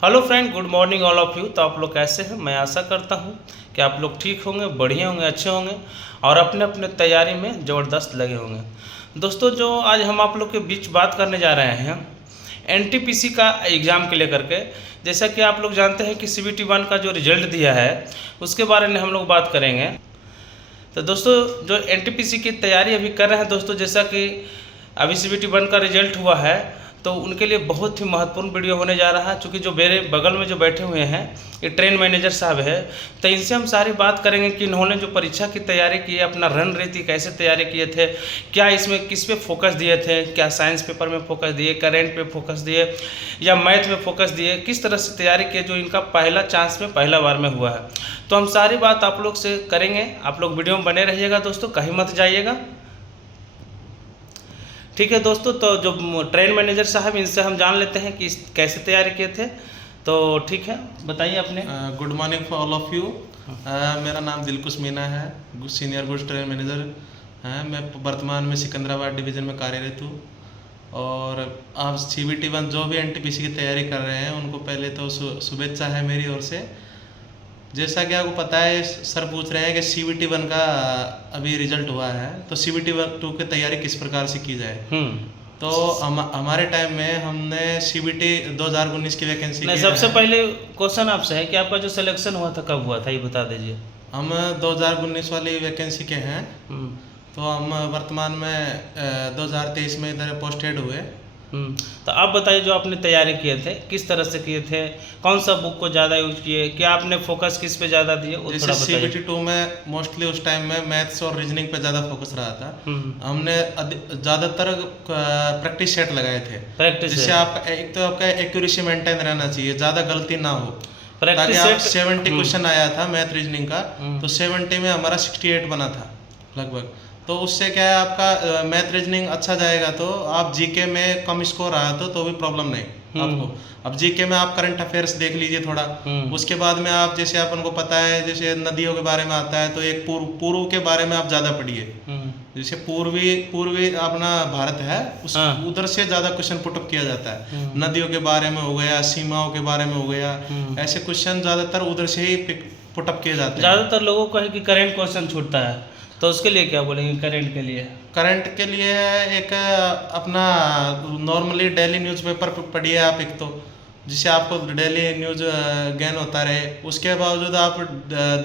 Hello friend, good morning all of you. तो आप लोग कैसे हैं? मैं आशा करता हूं कि आप लोग ठीक होंगे, बढ़िया होंगे, अच्छे होंगे और अपने अपने तैयारी में ज़बरदस्त लगे होंगे। दोस्तों, जो आज हम आप लोग के बीच बात करने जा रहे हैं एनटीपीसी का एग्ज़ाम के लेकर के। जैसा कि आप लोग जानते हैं कि CBT 1 का जो रिज़ल्ट दिया है उसके बारे में हम लोग बात करेंगे। तो दोस्तों, जो एनटीपीसी की तैयारी अभी कर रहे हैं दोस्तों, जैसा कि अभी CBT 1 का रिजल्ट हुआ है तो उनके लिए बहुत ही महत्वपूर्ण वीडियो होने जा रहा है। क्योंकि जो मेरे बगल में जो बैठे हुए हैं ये ट्रेन मैनेजर साहब है, तो इनसे हम सारी बात करेंगे कि इन्होंने जो परीक्षा की तैयारी की है, अपना रणनीति कैसे तैयारी किए थे, क्या इसमें किस पे फोकस दिए थे, क्या साइंस पेपर में फोकस दिए, करेंट पे फोकस दिए या मैथ में फोकस दिए, किस तरह से तैयारी किए जो इनका पहला चांस में पहला बार में हुआ है। तो हम सारी बात आप लोग से करेंगे। आप लोग वीडियो में बने रहिएगा दोस्तों, कहीं मत जाइएगा। ठीक है दोस्तों, तो जो ट्रेन मैनेजर साहब, इनसे हम जान लेते हैं कि कैसे तैयारी किए थे। तो ठीक है, बताइए अपने। Good morning for all of you. मेरा नाम दिलकुश मीना है, सीनियर गुड्स ट्रेन मैनेजर है। मैं वर्तमान में सिकंदराबाद डिवीज़न में कार्यरत हूँ। और आप CBT 1 जो भी NTPC की तैयारी कर रहे हैं उनको पहले तो शुभेच्छा है मेरी ओर से। जैसा कि आपको पता है, सर पूछ रहे हैं कि CBT 1 का अभी रिजल्ट हुआ है तो CBT 2 की तैयारी किस प्रकार से की जाए। तो हमारे टाइम में हमने CBT 2019 की वैकेंसी नहीं, सबसे पहले क्वेश्चन आपसे है कि आपका जो सिलेक्शन हुआ था कब हुआ था, ये बता दीजिए। हम 2019 वाली वैकेंसी के हैं। तो हम वर्तमान में 2023 में इधर पोस्टेड हुए। तो आप बताइए, जो आपने तैयारी किए थे किस तरह से किए थे, कौन सा बुक को ज़्यादा यूज किए, क्या आपने फोकस किस पे ज़्यादा दिए, वो थोड़ा बताइए। CBT 2 में मोस्टली उस टाइम में मैथ्स और रीजनिंग पे ज़्यादा फोकस रहा था। हमने ज़्यादातर प्रैक्टिस सेट लगाए थे, जिससे आपका एक तो आपका एक्यूरेसी मेंटेन रहना चाहिए, ज़्यादा गलती ना हो। ताकि आप 70 क्वेश्चन आया था मैथ रीजनिंग का, तो 70 में हमारा 68 बना था लगभग। तो उससे क्या है, आपका मैथ रीजनिंग अच्छा जाएगा तो आप जीके में कम स्कोर आया तो भी प्रॉब्लम नहीं आपको। अब जीके में आप करंट अफेयर्स देख लीजिए थोड़ा। उसके बाद में आप, जैसे अपन को पता है, जैसे नदियों के बारे में आता है तो एक पूर्व के बारे में आप ज़्यादा पढ़िए। जैसे पूर्वी अपना भारत है, उधर से ज़्यादा क्वेश्चन पुटअप किया जाता है। नदियों के बारे में हो गया, सीमाओं के बारे में हो गया, ऐसे क्वेश्चन ज़्यादातर उधर से ही पुटअप किए जाते हैं। ज़्यादातर लोगों को है कि करेंट क्वेश्चन छूटता है, तो उसके लिए क्या बोलेंगे? करंट के लिए एक अपना नॉर्मली डेली न्यूज़पेपर पढ़िए आप, एक तो जिससे आपको डेली न्यूज़ ज्ञान होता रहे। उसके बावजूद आप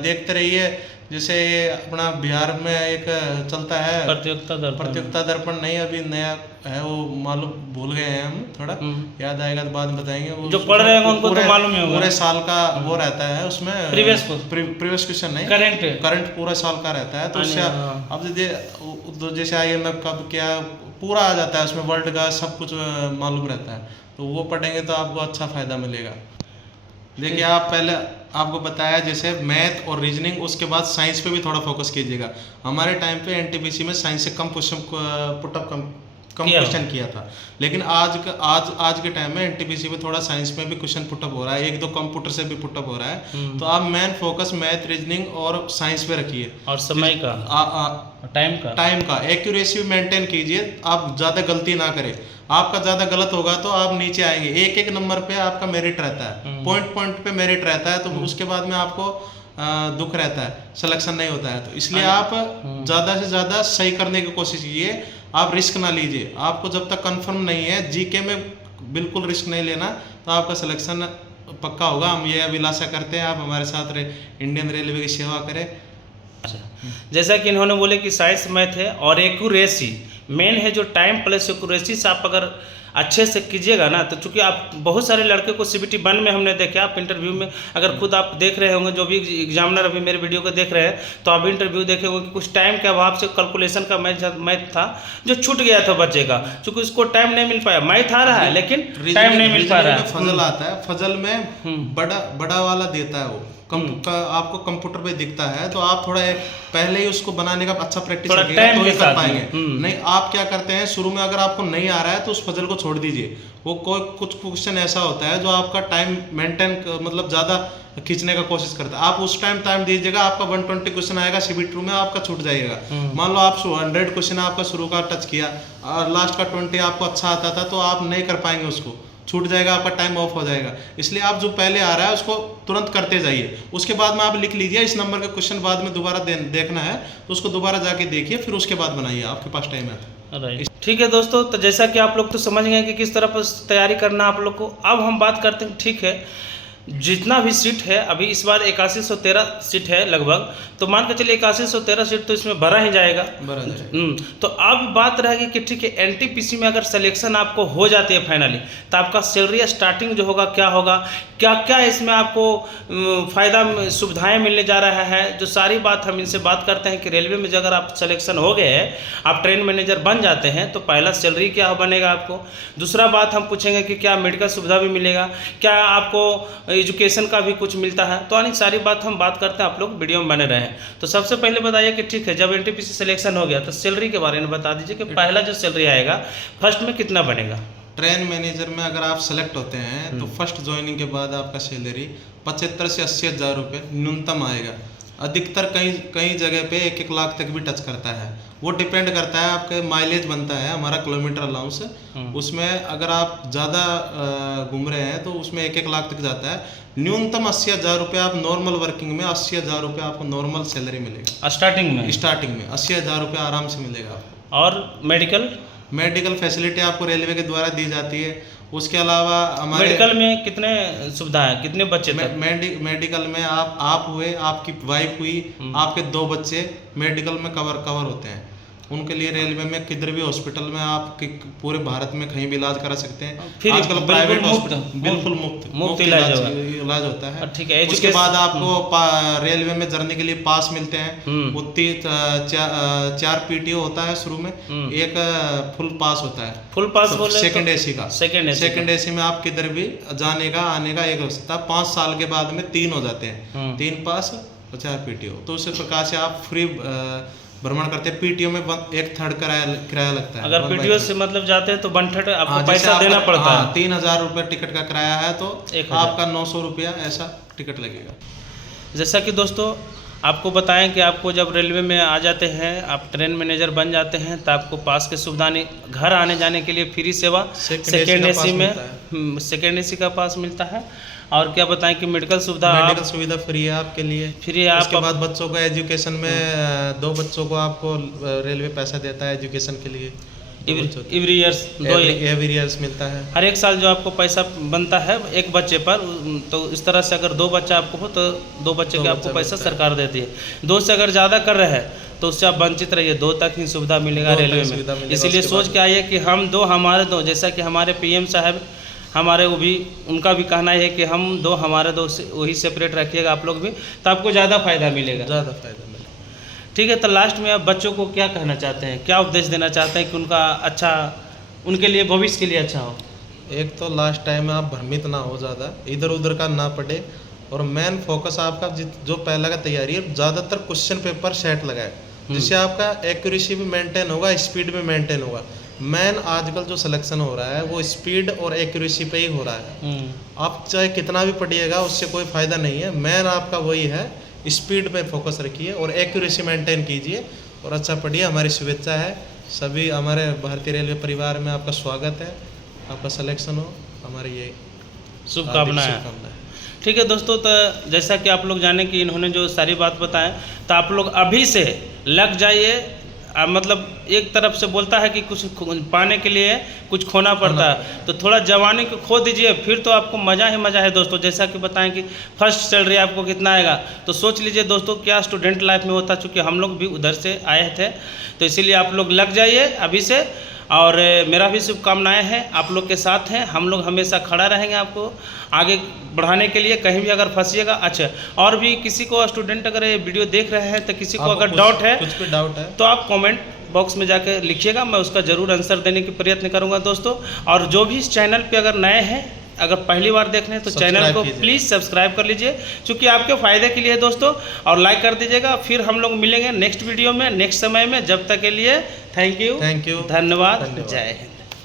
देखते रहिए, जैसे अपना बिहार में एक चलता है प्रतियोगिता दर्पण नहीं, अभी नया है वो, मालूम भूल गए हैं हम, थोड़ा याद आएगा तो बाद में बताएंगे। वो जो पढ़ रहे हैं उनको तो मालूम ही होगा। पूरे साल का वो रहता है उसमें, प्रीवियस क्वेश्चन नहीं, करंट पूरा साल का रहता है। तो उससे अब जैसे IMF कब क्या पूरा आ जाता है उसमें, वर्ल्ड का सब कुछ मालूम रहता है। तो वो पढ़ेंगे तो आपको अच्छा फायदा मिलेगा। देखिए, आप पहले आपको बताया जैसे मैथ और रीजनिंग, उसके बाद साइंस पे भी थोड़ा फोकस कीजिएगा। हमारे टाइम पे NTPC में साइंस से कम क्वेश्चन किया था, लेकिन आज के टाइम में NTPC में थोड़ा साइंस में भी क्वेश्चन पुटअप हो रहा है, एक दो कंप्यूटर से भी पुटअप हो रहा है। तो आप मेन फोकस मैथ, रीजनिंग और साइंस पे रखिए। और समय का टाइम का एक्यूरेसी मेंटेन कीजिए, आप ज़्यादा गलती ना करें। आपका ज़्यादा गलत होगा तो आप नीचे आएंगे। एक नंबर पे आपका मेरिट रहता है, पॉइंट पे मेरिट रहता है, तो उसके बाद में आपको दुख रहता है, सिलेक्शन नहीं होता है। तो इसलिए आप ज़्यादा से ज़्यादा सही करने की कोशिश कीजिए, आप रिस्क ना लीजिए। आपको जब तक कंफर्म नहीं है, जीके में बिल्कुल रिस्क नहीं लेना, तो आपका सिलेक्शन पक्का होगा। हम ये अभिलाषा करते हैं, आप हमारे साथ इंडियन रेलवे की सेवा करें। जैसा कि इन्होंने बोले कि साइंस मैथ है और एक्यूरेसी मेन है, जो टाइम प्लस एक्यूरेसी से आप अगर अच्छे से कीजिएगा ना, तो चूंकि आप बहुत सारे लड़के को CBT 1 में हमने देखा, आप इंटरव्यू में अगर खुद आप देख रहे होंगे, जो भी एग्जामिनर अभी मेरे वीडियो को देख रहे हैं, तो आप इंटरव्यू देखे होंगे कि कुछ टाइम के अभाव से कैलकुलेशन का मैथ था जो छूट गया था बच्चे का, चूंकि उसको टाइम नहीं मिल पाया। मैथ आ रहा है लेकिन टाइम नहीं मिल पा रहा है। फजल आता है, फजल में बड़ा वाला देता है वो, आपको कंप्यूटर पे दिखता है, तो आप थोड़ा पहले ही उसको बनाने का अच्छा प्रैक्टिस करिएगा तो ही कर पाएंगे। नहीं, आप क्या करते हैं, शुरू में अगर आपको नहीं आ रहा है तो उस पजल को छोड़ दीजिए। वो कुछ क्वेश्चन ऐसा होता है जो आपका टाइम मेंटेन मतलब ज़्यादा खींचने का कोशिश करता है। आप उस टाइम दीजिएगा, आपका 120 क्वेश्चन आएगा CBT 2 में, आपका छूट जाएगा। मान लो आप 100 क्वेश्चन आपका शुरू का टच किया और लास्ट का 20 आपको अच्छा आता था, तो आप नहीं कर पाएंगे उसको। छूट जाएगा, आपका टाइम ऑफ हो जाएगा। इसलिए आप जो पहले आ रहा है उसको तुरंत करते जाइए। उसके बाद में आप लिख लीजिए इस नंबर का क्वेश्चन बाद में दोबारा देखना है तो उसको दोबारा जाके देखिए, फिर उसके बाद बनाइए, आपके पास टाइम है। राइट, ठीक है दोस्तों। तो जैसा कि आप लोग तो समझ गए कि किस तरह पर तैयारी करना आप लोग को। अब हम बात करते हैं, ठीक है, जितना भी सीट है अभी इस बार 8113 सीट है लगभग, तो मान के चलिए 8113 सीट तो इसमें भरा ही जाएगा। तो अब बात रहेगी कि ठीक है एनटीपीसी में अगर सिलेक्शन आपको हो जाती है फाइनली, तो आपका सैलरी स्टार्टिंग जो होगा क्या होगा, क्या क्या इसमें आपको फ़ायदा सुविधाएं मिलने जा रहा है, जो सारी बात हम इनसे बात करते हैं कि रेलवे में अगर आप सिलेक्शन हो गए हैं, आप ट्रेन मैनेजर बन जाते हैं, तो पहला सैलरी क्या बनेगा आपको। दूसरा बात हम पूछेंगे कि क्या मेडिकल सुविधा भी मिलेगा, क्या आपको एजुकेशन का भी कुछ मिलता है, तो अनेक सारी बात हम बात करते हैं, आप लोग वीडियो में बने रहें। तो सबसे पहले बताइए कि ठीक है जब एनटीपीसी सिलेक्शन हो गया तो सैलरी के बारे में बता दीजिए कि पहला जो सैलरी आएगा फर्स्ट में कितना बनेगा। ट्रेन मैनेजर में अगर आप सेलेक्ट होते हैं तो फर्स्ट ज्वाइनिंग के बाद आपका सैलरी 75 से 80 हज़ार रुपये न्यूनतम आएगा। अधिकतर कई जगह पे 1-1 लाख तक भी टच करता है। वो डिपेंड करता है, आपके माइलेज बनता है हमारा किलोमीटर अलाउंस, उसमें अगर आप ज़्यादा घूम रहे हैं तो उसमें 1-1 लाख तक जाता है। न्यूनतम 80 हज़ार रुपये आप नॉर्मल वर्किंग में 80 हज़ार रुपये आपको नॉर्मल सैलरी मिलेगा स्टार्टिंग में 80 हज़ार रुपये आराम से मिलेगा। और मेडिकल फैसिलिटी आपको रेलवे के द्वारा दी जाती है। उसके अलावा हमारे मेडिकल में कितने सुविधा है, कितने बच्चे मेडिकल में आप हुए, आपकी वाइफ हुई, आपके 2 बच्चे मेडिकल में कवर होते हैं। उनके लिए रेलवे में किधर भी हॉस्पिटल में आप पूरे भारत में कहीं भी इलाज करा सकते हैं। आजकल प्राइवेट हॉस्पिटल बिल्कुल मुफ्त इलाज होता है। ठीक है। उसके बाद आपको रेलवे में जर्नी के लिए पास मिलते हैं। वो 4 पीटीओ होता है शुरू में, एक फुल पास होता है। फुल पास सेकंड एसी का, सेकंड एसी में आप किधर भी जाने का आने का एक हो सकता है। 5 साल के बाद में 3 हो जाते हैं, 3 पास और 4 पीटीओ। तो उस प्रकार से आप फ्री भ्रमण करते हैं। पीटीओ में 1/3 किराया लगता है। अगर पीटीओ से मतलब जाते हैं तो 1/3 आपको पैसा देना पड़ता है। 3000 रुपये टिकट का किराया है तो आपका 900 रुपया ऐसा टिकट लगेगा। जैसा कि दोस्तों आपको बताएं कि आपको जब रेलवे में आ जाते हैं, आप ट्रेन मैनेजर बन जाते हैं, तो आपको पास के सुविधा नहीं, घर आने जाने के लिए फ्री सेवा सेकेंड एसी में सेकेंड एसी का पास मिलता है। और क्या बताएं कि मेडिकल सुविधा फ्री है आपके लिए, फ्री है। उसके बाद बच्चों का एजुकेशन में 2 बच्चों को आपको रेलवे पैसा देता है एजुकेशन के लिए। एवरी ईयर्स मिलता है। हर एक साल जो आपको पैसा बनता है एक बच्चे पर, तो इस तरह से अगर 2 बच्चा आपको हो तो 2 बच्चे का आपको पैसा सरकार देती है। 2 से अगर ज़्यादा कर रहे हैं तो उससे आप वंचित रहिए, 2 तक ही सुविधा मिलेगा रेलवे में। इसीलिए सोच के आइए कि हम 2 हमारे 2, जैसा कि हमारे पीएम साहब हमारे वो भी, उनका भी कहना है कि हम 2 हमारे 2 से वही सेपरेट रखिएगा आप लोग भी, तो आपको ज़्यादा फायदा मिलेगा। ठीक है। तो लास्ट में आप बच्चों को क्या कहना चाहते हैं, क्या उपदेश देना चाहते हैं कि उनका अच्छा, उनके लिए भविष्य के लिए अच्छा हो। एक तो लास्ट टाइम में आप भ्रमित ना हो, ज़्यादा इधर उधर का ना पड़े, और मेन फोकस आपका जो पहला का तैयारी है, ज़्यादातर क्वेश्चन पेपर सेट लगाए, जिससे आपका एक्यूरेसी भी मेंटेन होगा, स्पीड भी मेंटेन होगा। मेन आजकल जो सिलेक्शन हो रहा है वो स्पीड और एक्यूरेसी पे ही हो रहा है। आप चाहे कितना भी पढ़िएगा उससे कोई फ़ायदा नहीं है। मेन आपका वही है, स्पीड पे फोकस रखिए और एक्यूरेसी मेंटेन कीजिए और अच्छा पढ़िए। हमारी शुभेच्छा है, सभी हमारे भारतीय रेलवे परिवार में आपका स्वागत है। आपका सिलेक्शन हो, हमारी ये शुभकामनाएं है। ठीक है दोस्तों, तो जैसा कि आप लोग जाने कि इन्होंने जो सारी बात बताएं, तो आप लोग अभी से लग जाइए। मतलब एक तरफ से बोलता है कि कुछ पाने के लिए कुछ खोना पड़ता है, तो थोड़ा जवानी को खो दीजिए, फिर तो आपको मज़ा ही मज़ा है दोस्तों। जैसा कि बताएं कि फर्स्ट सैलरी आपको कितना आएगा, तो सोच लीजिए दोस्तों क्या स्टूडेंट लाइफ में होता, चूँकि हम लोग भी उधर से आए थे, तो इसीलिए आप लोग लग जाइए अभी से। और मेरा भी शुभकामनाएं हैं, आप लोग के साथ हैं, हम लोग हमेशा खड़ा रहेंगे आपको आगे बढ़ाने के लिए। कहीं भी अगर फंसिएगा, अच्छा, और भी किसी को स्टूडेंट अगर ये वीडियो देख रहे हैं तो किसी को अगर डाउट है तो आप कमेंट बॉक्स में जाकर लिखिएगा, मैं उसका ज़रूर आंसर देने की प्रयत्न करूंगा दोस्तों। और जो भी इस चैनल पे अगर नए हैं, अगर पहली बार देख रहे हैं तो चैनल को प्लीज़ सब्सक्राइब कर लीजिए, क्योंकि आपके फ़ायदे के लिए दोस्तों, और लाइक कर दीजिएगा। फिर हम लोग मिलेंगे नेक्स्ट वीडियो में, नेक्स्ट समय में। जब तक के लिए थैंक यू, धन्यवाद, जय हिंद।